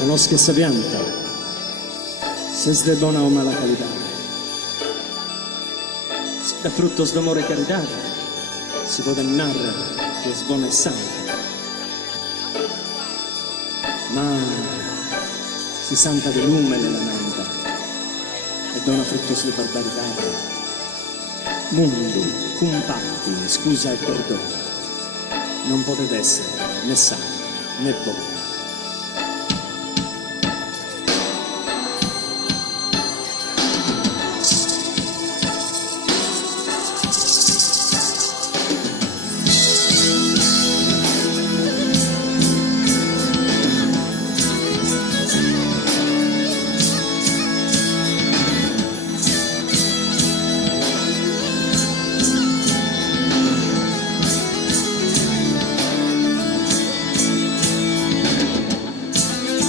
Conosco essa pianta, se è buona o mala qualità, se da fruttos d'amore e carità, si può narrare che è buona e santa, ma si santa di lume l'elementa e dona fruttos di barbarità. Mondo, compatti, scusa e perdono, non potete essere né santi né buoni.